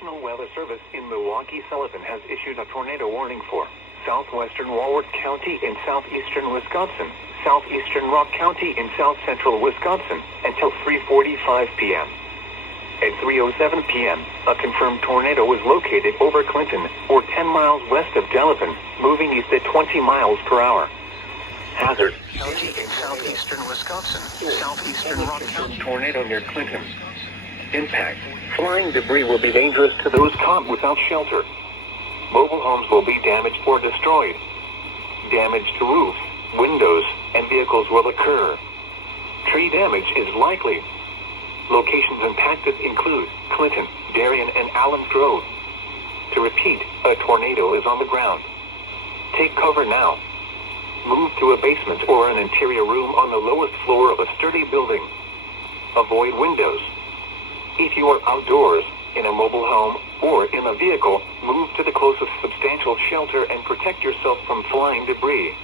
National Weather Service in Milwaukee Sullivan has issued a tornado warning for southwestern Walworth County in southeastern Wisconsin, southeastern Rock County in south-central Wisconsin, until 3:45 p.m. At 3:07 p.m., a confirmed tornado was located over Clinton, or 10 miles west of Delavan, moving east at 20 miles per hour. Hazard: County in southeastern Wisconsin, southeastern Rock County. Tornado near Clinton. Impact: flying debris will be dangerous to those caught without shelter. Mobile homes will be damaged or destroyed. Damage to roofs, windows, and vehicles will occur. Tree damage is likely. Locations impacted include Clinton, Darien, and Allen Grove. To repeat, a tornado is on the ground. Take cover now. Move to a basement or an interior room on the lowest floor of a sturdy building. Avoid windows. If you are outdoors, in a mobile home, or in a vehicle, move to the closest substantial shelter and protect yourself from flying debris.